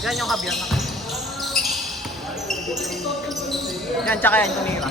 Yan yung kabiyan na. Yan, tsaka yan tumira.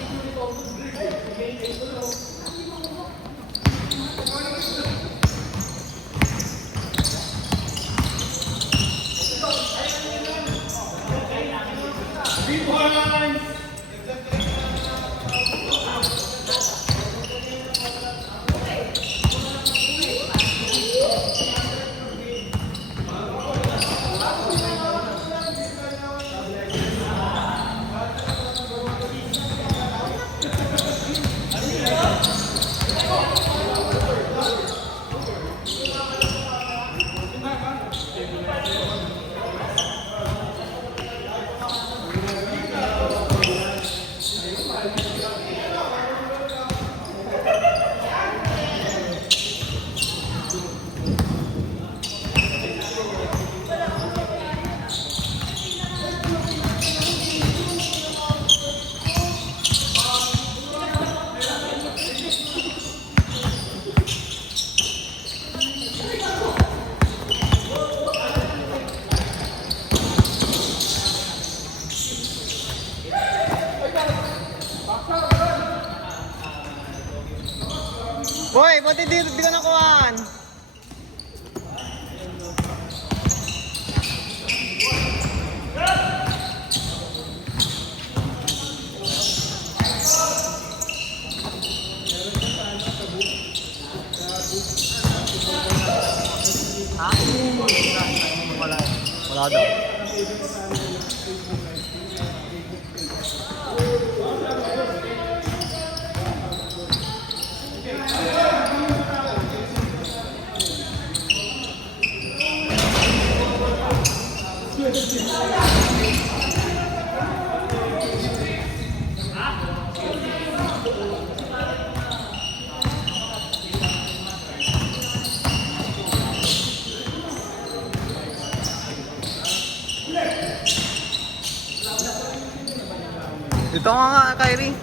Boy, buti di ka nakuhaan. Ha? Wala daw. Dito nga Kyrie.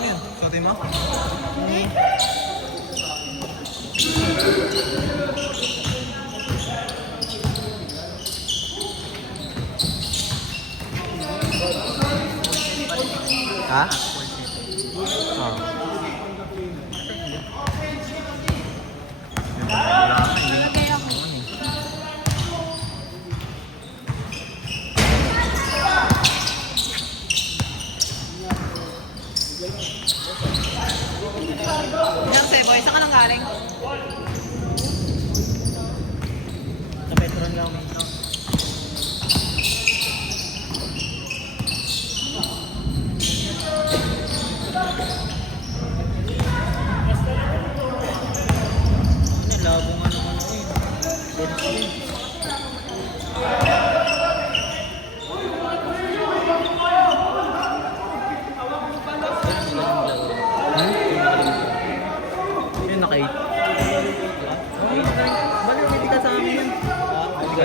Ayan, suotin mo. Ha? Oh. Yang Seboy, saan ka nang galing? Sa Petron lang ito. Labo nga naman eh.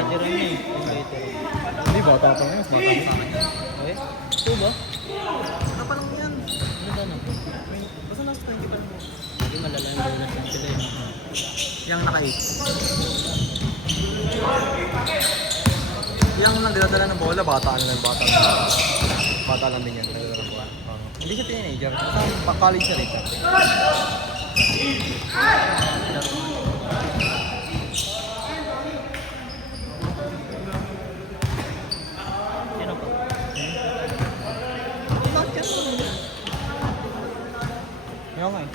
veteran niya eh. Yung veteran. Hindi, bata pa ngayon. Mas bata pa. Eh? Ito ba? Ano pa lang yan? Ano ba no? Basta nasa 20 pa lang mo. Hindi malala yung bonus ng sila eh. Yung naka-8. Yung nagdadala ng bola, bata lang. Bata lang din yan. Nagdadala ng bola. Hindi siya teenager. Basta pa-college siya rin. Sino pa? Yung nga eh.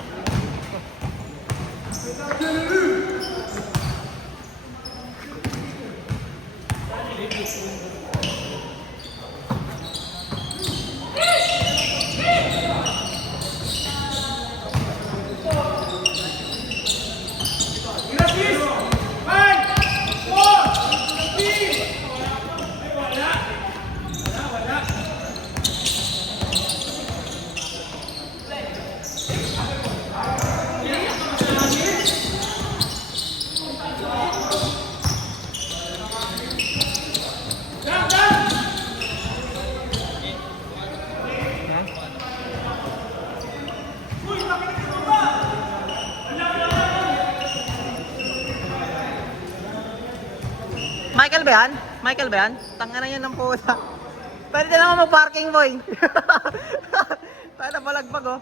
Michael ba yan? Michael ba yan? Tanga na yan ng puta. Pwede na naman mag-parking, boy. Tayo na palagbag, oh.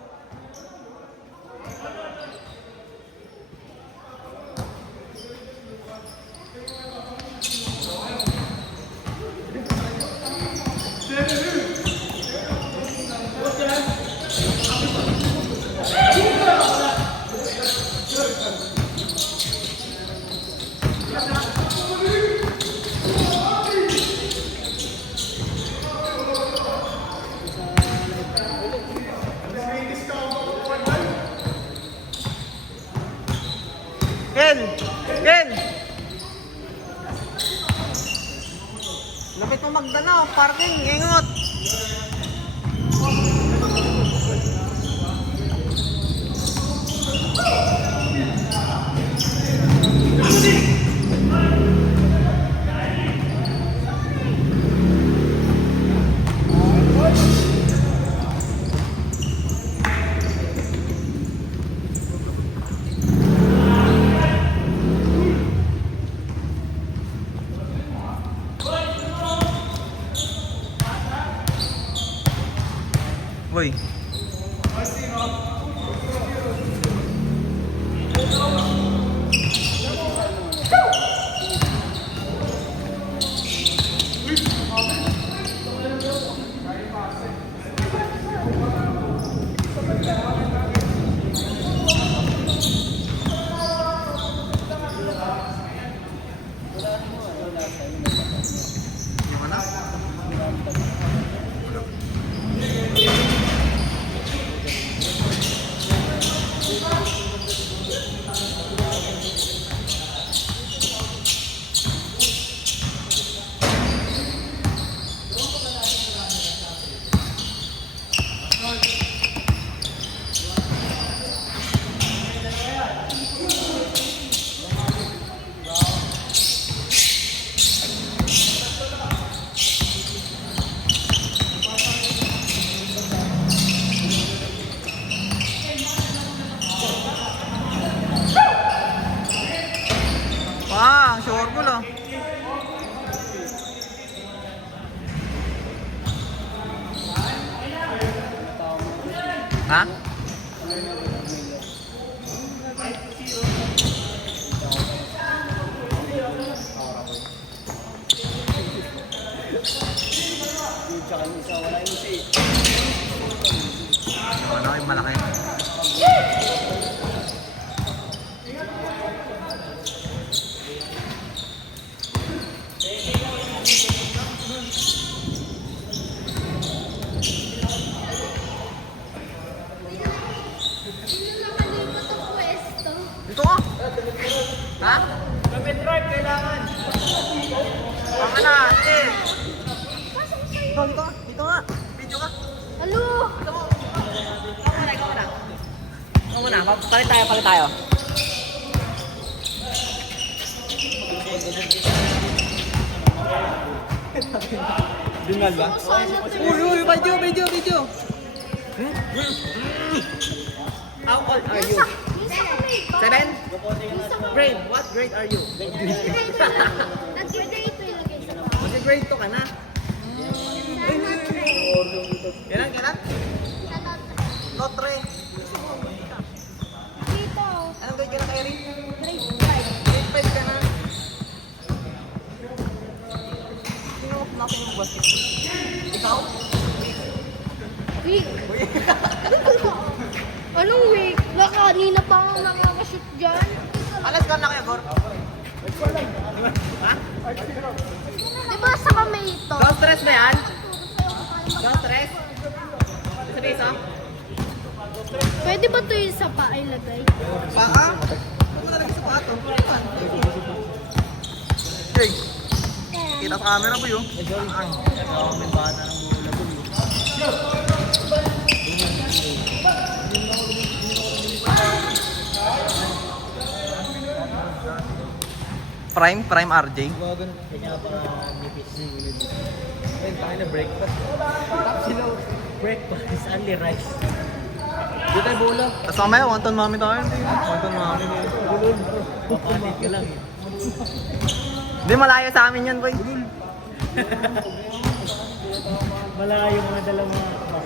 Ken! Ken! Lapit mo magdala, parking, ingot! Boy. Yung anak? Ah, sure mo lang. Ha? Ano yung malaki? Dito ka? Ha? Kapit drive kailangan. Tama na, eh. Dito nga. Video ka. Halo! Ikaw muna, ikaw muna. Ikaw muna, palit tayo, palit tayo. Dinal ba? Uy, video! How old are you? 7? Grade, what grade are you? Kasi grade 2 ka na. Kailan? Lotre. Anong grade ka na, Kyrie? Grade 5 ka na. Sino ko natin yung basket? Ikaw? Week. Anong week? Baka kanina pa ako nakakashoot dyan. Alas ka na kayo, Gor? Di ba sa kami ito? Don't stress ba yan? Don't stress? Sabi isa? Pwede ba ito yung sa pa ilagay? Paa? Huwag mo nalagay sa paa to. Jay, kita sa camera po yun. May bata ng mula po. Prime RJ. Kanya pa nipis. Ayun, tayo na breakfast. Breakfast is only rice. Di tayo bola. Tapos mamaya, wonton mami tayo. Wonton mami. Papalit ka lang eh. Hindi, malayo sa amin yan, boy. Malayo mga dalawang mga kapag.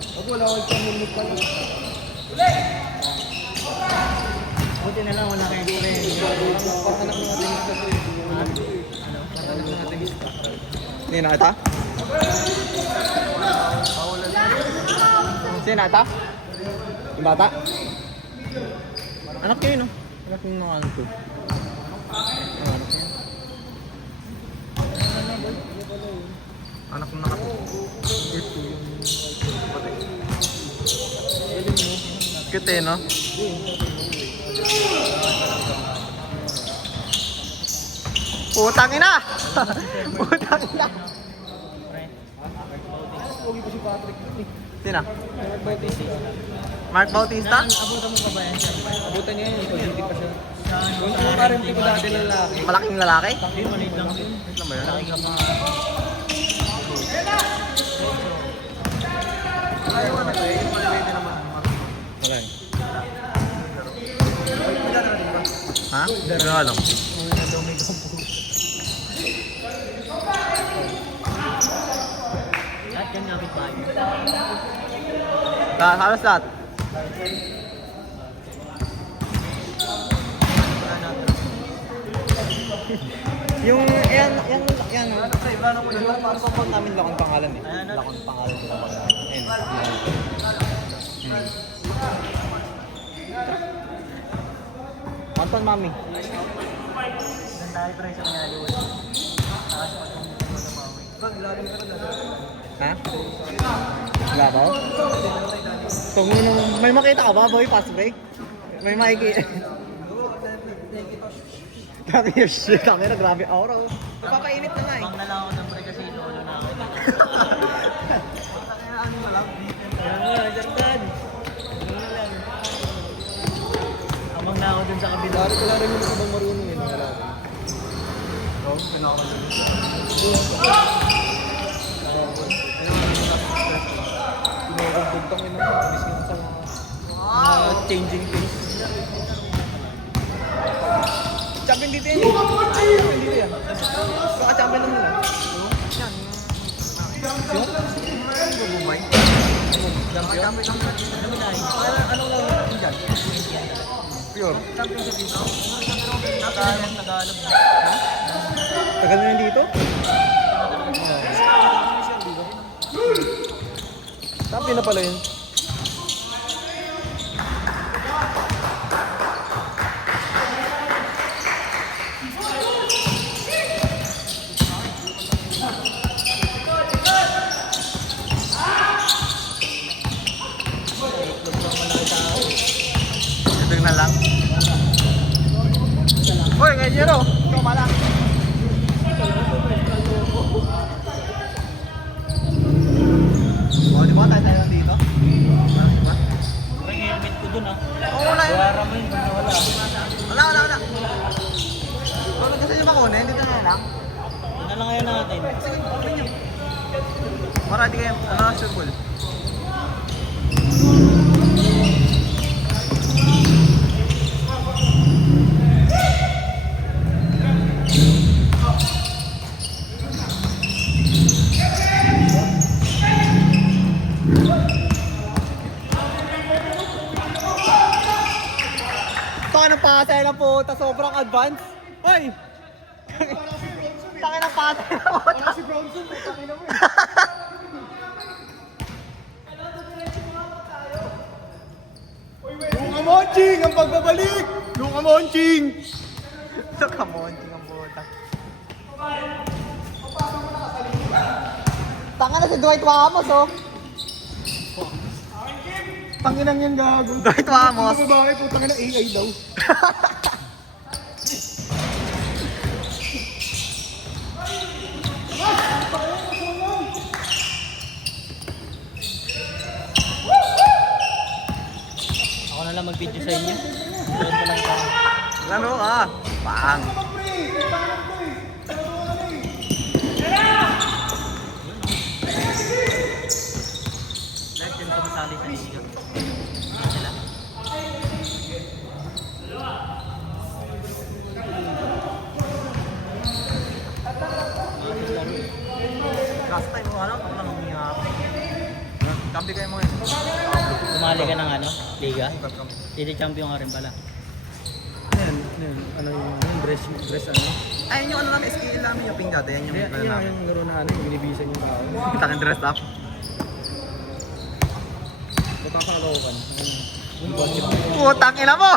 Ako wala akong pamimik pa lang. Buti na lang wala kayong friend. Pang-anak ng ating isa to eh. Pang-anak ng ating isa. Hindi nakita? Sino nakita? Yung bata? Anak niya yun, no? Anak yung mga anak ko. Anak ng nakata. Cute eh, no? Putang ina! Putang ina! Pogi pa si Patrick. Sino? Mark Bautista? Abutan mo pa ba yan siya? Abutan niya yun. Positive pa siya. Yung parang tipo dati ng lalaki. Malaking lalaki? Hindi, maliit lang yun. Ito ba yun? Laki ka pa. Wala eh. Ha? Hindi ko alam. Lahat yan gamit bahay. Halos lahat. Yung, yan, ano sa iba na muna, parang support namin lakon pangalan eh. Lakon pangalan ko lang pag ayun. Anton, mami. Saan tayo pre sa Kanyaliwan? Ha? Labaw? Kung may makita ka ba, boy, pass break? May makikita. Grabe yung shit, camera, grabe aura. Napapainit na nga eh. Pang na lang ako ng pre kasi inuulo na ako. Kaya nga, Jordan. Ano lang. Amang na ako dun sa kabila. Wala rin yung ibang marunong yun. Wala rin. Oh, pinakaman. Pinakagtugtang yun ako. Miss yun sa mga changing things. Champion dito yan. Champion dito yan. Baka champion lang nila. Yan. Yung bumay. Champion lang nila. Anong lang natin dyan? Pure. Champion sa dito. Tagalog na. Tagal na yan dito? Champion na pala yun. Ito na lang. Uy, kay Jero. Ito pala. Oh, di ba tayo dito? Pre, helmet ko dun ah. Oo, wala yun. Buwara mo yun, wala. Wala. Kung gusto nyo makunin, dito na lang. Yun na lang ngayon natin. Sige, okay nyo. Marami kayo, ano, sure ball. Taka ng pasay na po, sobrang advance. Hoy! Taka ng pasay na po. Parang si Bronson, putangin na mo eh. Luka Monching! Ang pagbabalik! Luka Monching! Ito ka mo, hindi ang buta. Taka na si Dwight Ramos, oh. Tanginang yan gago. Dwight Ramos. Ano ba bakit putangin na AI daw? Ako na lang mag-video sa inyo. Doon ko lang ito. Ano ka? Pang. Lahat yun kumasali sa inyo. Sila. Last time mo, ano? Ako lang humihap. Kampi kayo mo yun. Sumali ka ng ano? Liga? City champion ka rin pala. Ano yung dress ano? Ayun yung ano namin, skill namin yung ping dati. Yan yung ano namin. Yung laro na ano, yung binibisan yung tao. Takang dress up. Napapakalawakan. Putang ina mo!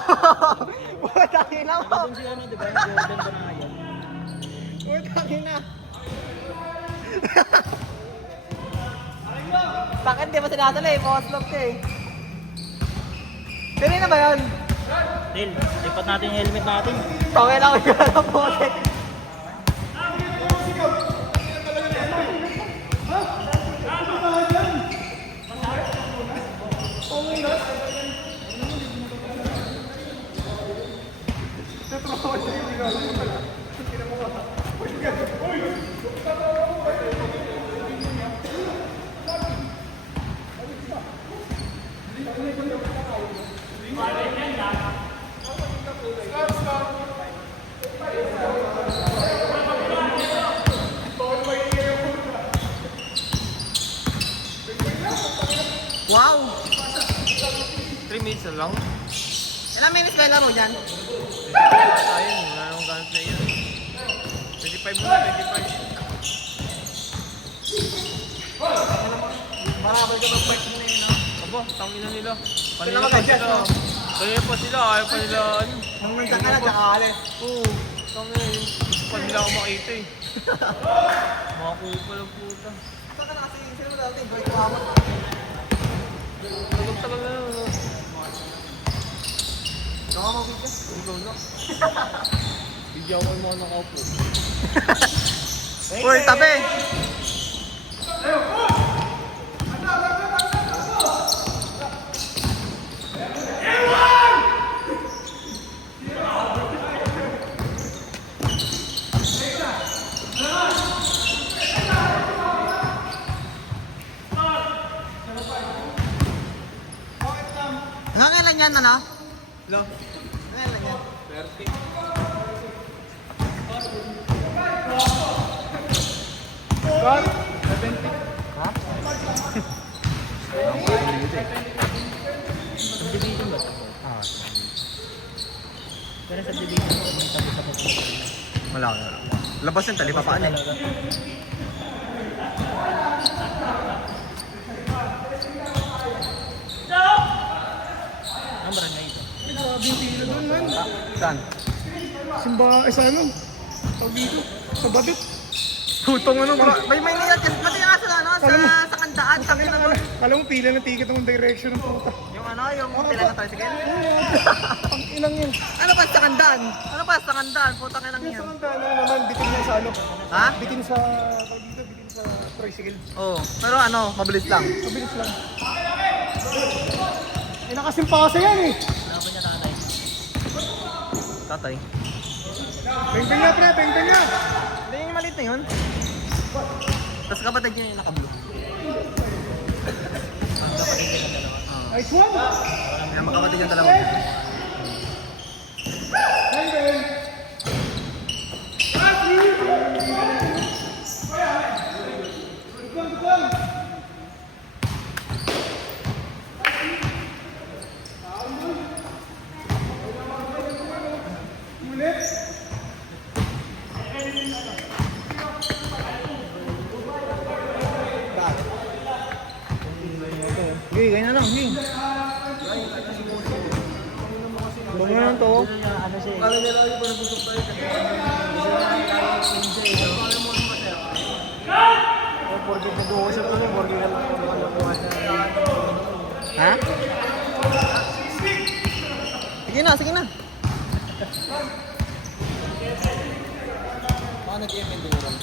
Putang ina mo! Doon si ano, di ba? Yung Jordan ko na yun. Putang ina! Bakit di ba sinasala eh? Post-lock ka eh. Kanina ba yan? Dil, lipat natin yung helmet natin. Okay lang ko yun ang pote. Wow! 3 minutes na lang. Ilang minutes ba yung laro dyan? Ayun, wala nang gun player. 25 muna, 25. Marabal ka mag-fight muna yun, no? Aba, tangin na nila. Sila mag-adjust, no? Kaya pa sila, ayaw pa nila ano. Nung nandiyan ka na, tsaka alis. Oo, tangin na yun. Gusto pa nila ako makita eh. Makakuha lang puta. Saan ka na kasi, sino mo dati? Dwight Ramos. Tagal-tagal na yun. No? Baka mabigyan. Ikaw na. Bigyan ko yung mga nakaupo. Uy, tabi! Hanggang ilan yan, ano? Lo, Hanggang ilan yan? 30. Cut! 70. Ha? Subdivision ba? Ah, Pero subdivision ko, may tabi-tabi ko. wala. Labas yung tali, papaano eh. Talaga. Ang brand na ito. Grabe yung pila doon, man. Saan? Simba, sa ano? Tawag dito. Sa Badut. Tutong ano, may niyat yan. Pati nga sa ano, sa kandaan, kami na doon. Kala mo pila ng ticket ng direction ng puta. Yung ano, yung pila ng tricycle. Ang ilang yun. Ano pa sa kandaan? Ano pa sa kandaan? Putang ilang Yung yan. sa kanta naman, bitin na sa ano. Ha? Bitin sa, tawag dito, bitin sa tricycle. Oo. Pero ano, mabilis lang. Mabilis lang. Eh, nakasimpasa yan eh. Ano ba niya tatay? Tatay. Beng-beng na, pre, beng-beng na. Hindi yung maliit na yun. Tapos kapatid niya yung naka-blue. Nice one! Kaya makapatid yung dalawa. Okay, ganyan na lang. Okay. Huwag mo lang to. Ano siya eh. Kala niya lang yung panabusok tayo. Porque nag-uusap ko niya, porque Ha? Sige na, sige na. Baka nag-i-ML din yun.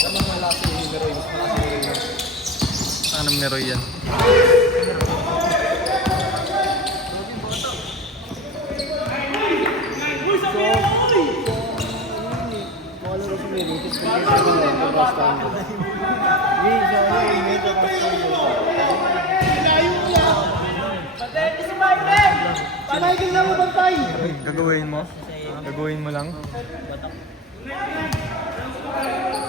Tama nga lasa yung numero yun. Mas malasa yung numero. Saan ang numero yan? Gagawin mo? Gagawin mo lang?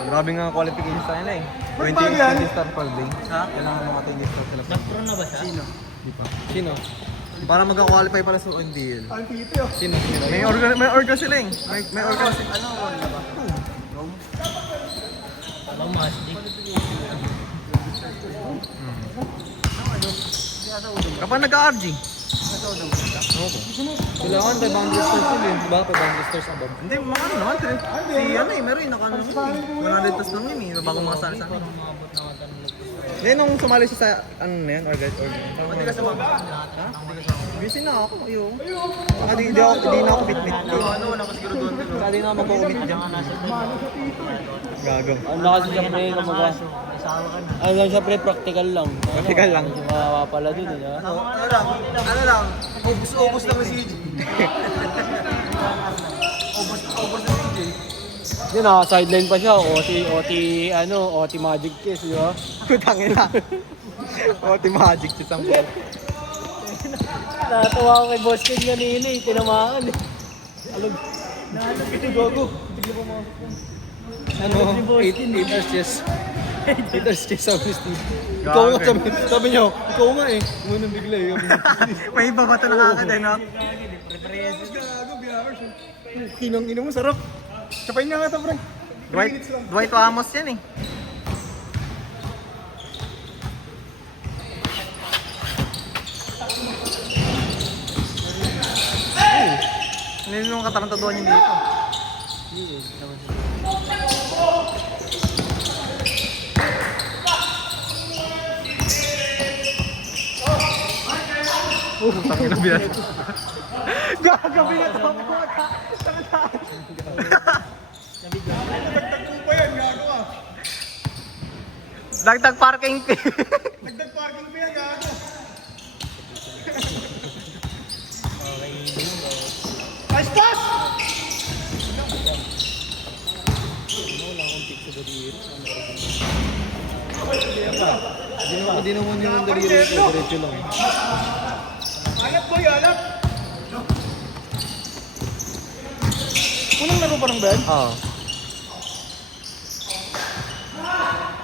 Grabe nga qualifications tayo na eh. 20 star per day. Ha? Kailangan mga 20 star sila. Nag-pro na ba siya? Sino? Di pa. Sino? Para mag-qualify pala sa ONDL. Antito. Sino? May orga sila eh. May orga sila. Ano ang na ba? Alam mo, Asdi. Kapag nag-RG. Kailangan by boundary stars yun eh. Diba? By boundary stars above. Hindi, mga ano naman. Si ano eh, meron naka ano eh. 100 plus lang yun eh. Bago mga sali sa akin. Umabot na ako ng Hindi, nung sumali siya sa ano na yan, orga. Hindi ka sumama? Ha? Busy na ako. Ayun. Saka di na ako bit-bit. Ano, wala ko siguro doon. Saka di na ako mag-commit dyan. Gago. Ano kasi siyempre kumaga? Asawa ka na. Ano siyempre practical lang. Practical lang. Makawa pala dun eh. Ano lang, ubus lang si CJ. Ubus na si CJ. Yun sideline pa siya. OT Magic Kiss, di ba? Putangin na. Team Magic si Sampol. Natawa ako kay Boss King kanina eh. Tinamaan eh. Alog. Naalog ito gago. Ano? 18 liters chess. Liters chess sa Christy. Ikaw nga, Sabi niyo, ikaw nga eh. Munang bigla eh. May iba ba ito nakakadin, no? Gago, biyahers eh. Kinang ino mo, sarap. Sapayin na nga ito, pre. Dwight Ramos yan eh. Ano yung katarantaduhan niyo dito? Tangin na biyan. Gagabi na ito. Pa yan, gago ah. Dagdag parking fee. Nagdag parking pa yan, gago. Nice pass! Hindi naman yung daliri ko, diretso lang. Alat boy, alat! Unang laro pa ng Ben? Oo.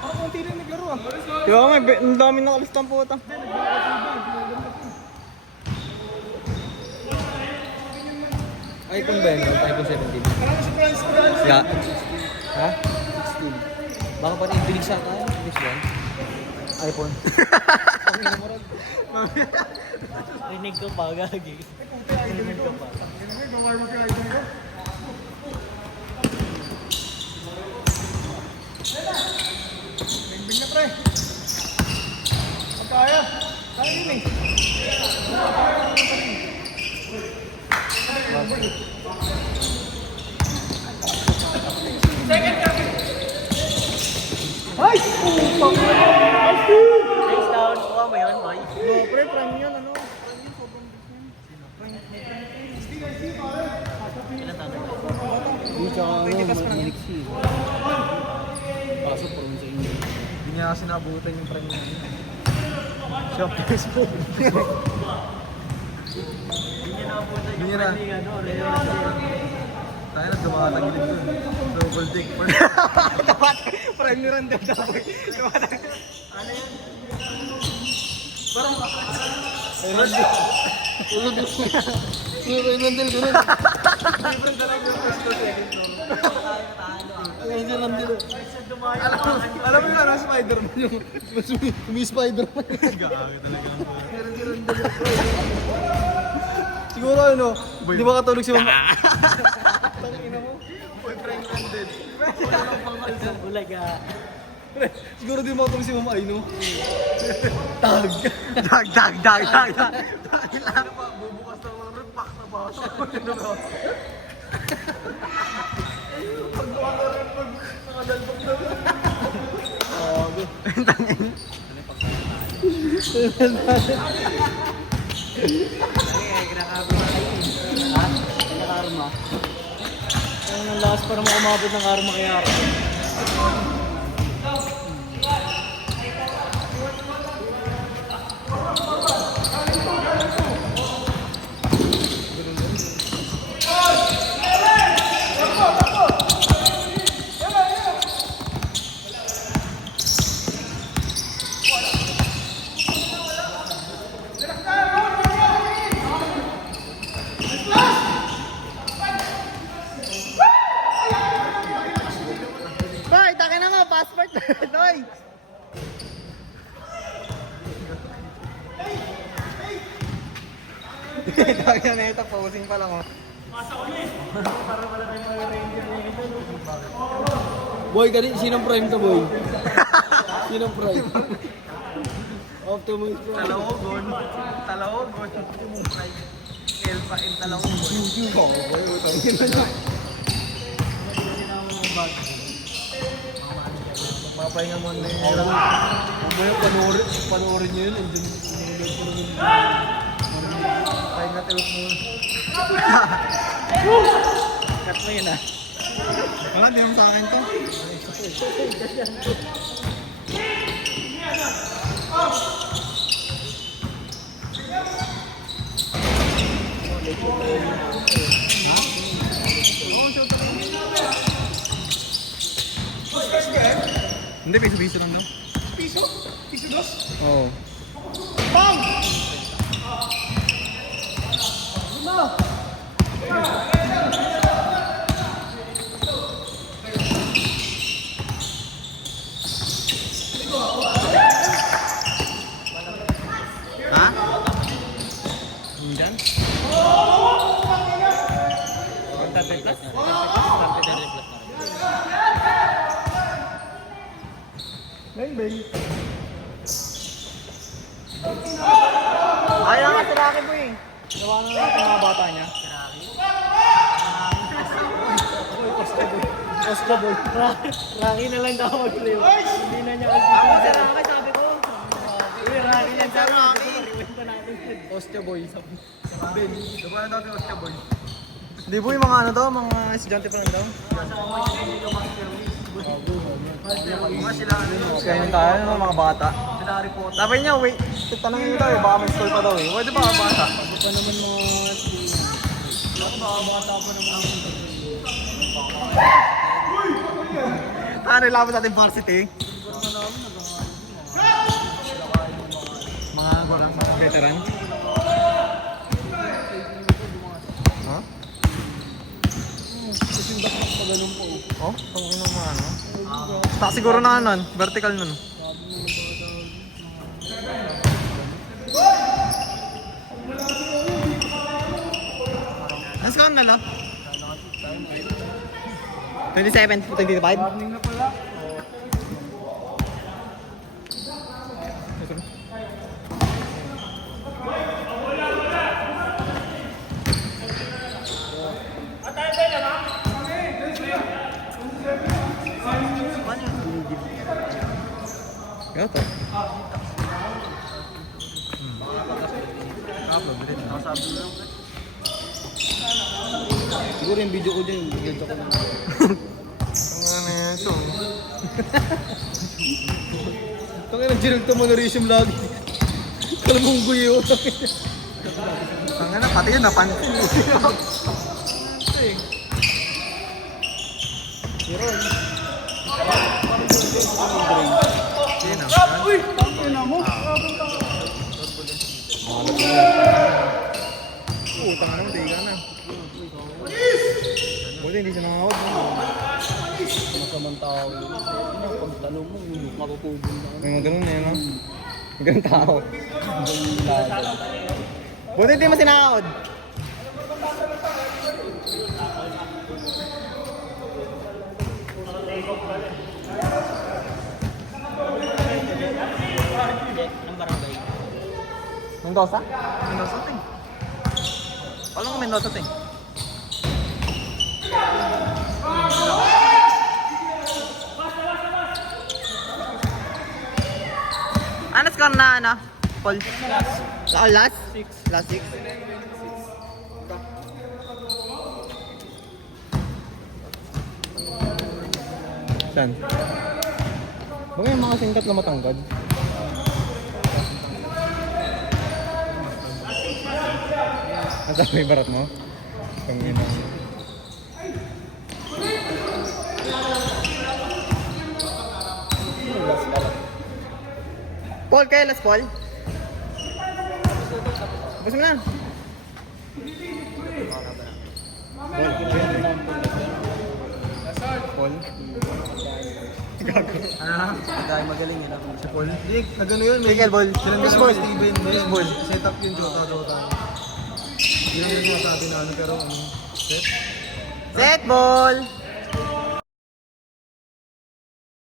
Parang konti rin naglaro ah. Diba nga, ang dami nakalistang puta. iPhone ba yun? iPhone 17. Parang si Franz. Ya. Ha? 16. Baka pa rin sa tayo. This one. iPhone. Rinig ko pa, gagi. Rinig ko pa. Gawar mo kaya iPhone ko? Bingbing na pre. Pagkaya. Kaya yun eh. Second copy. Ay! Putang na! Face down. Kuha mo yun, boy. No, pre, prime yun, ano? Ilan taon na? Hindi, tsaka ano, Pwede kas pa ng Manix. Kaso parang sa inyo. Hindi niya kasi nabutan yung prime niya. Siya Facebook. Hindi niya na. Tayo na dumatagilid dun. Double dick. Prime ni Randall dapat. Ano yun? Parang Randall. Randall ganun. Different talaga yung first floor, second floor. Randall. Alam mo yun, ano, Spider-Man yung may Spider-Man. Gaga talaga. Siguro ano, di ba katulog si Mama? Tangina mo, boyfriend Randall. Wala lang pang kalsam. Ulaga. Siguro di mo katulog si Mama Ay, no? Tag. Dag. Ano ba, bubukas ng mga red pack na ba? Ano ba? Pag nawala rin, pag nakadalbog na rin. Ha? Karma. Ang lakas para makumabot ng karma kay Arma. Boy, takin na mo, passport na. Toy. Takin na ito, posing pa lang oh. Boy, sinong prime to, boy? Sinong prime? Optimus Prime. Talawogon. Elpa in Talawogon. Papahinga mo na yun. Mamaya panoorin nyo yun. Andiyan pahinga tayo mo. Cut mo yun ah. Wala, di naman sa akin to. Hindi, piso-piso lang daw. Piso? Piso dos? Oo. Ha? Diyan? Bang. Ayaw nga sa laki po eh. Gawa na natin mga bata niya. Oscar boy. Rocky na lang daw mag-play. Hindi na niya mag-play. Sabi ko. Uy, Rocky lang sabi ko. Rewind pa natin. Oscar boy. Ben, gawa na natin Oscar boy. Di po yung mga ano daw, mga estudyante pa lang daw. Kaya tayo ng mga bata. Sabi niya, wait, tanongin nyo daw eh, baka may school pa daw eh. Pwede ba bata? Ano pa naman mga... Bata pa naman. Ano yung labas natin varsity? Mga gurang veteran? Ha? Oh, tungin mo mga ano? Tak siguro na nun, vertical nun. Let's go na lo. 27, 25? Warning na pala. Gato. Siguro yung video ko dyan, video ko na. Ano yan? ito. Tangin ang ginag to monorism lagi. Kalmunggoy yun. Tangin na, pati yun napansin. Utang na, tiga na. Buti hindi siya nakawag. Masamang tao. Pagtanong mo, mapupubol na. May mga ganun eh, no? May ganun tao. Buti hindi mo sinakod. Ang barangay. Mendoza? Mendoza, ting. Wala ko Mendoza, ting. Ano score na, ano? Paul? Last? 6. Last 6? Saan? Bakit yung mga singkat na matangkad? Ang sabi yung barat mo? Tangin na. Paul, kaya last Paul? Basta mo na. Paul? Ano? Dahil magaling yun. Si Paul? Hindi, nagano yun. Miguel Ball. Fishball. Steven. Fishball. Set up yun, Jota. Yun yung sabi na ano, pero ano, set? Set ball!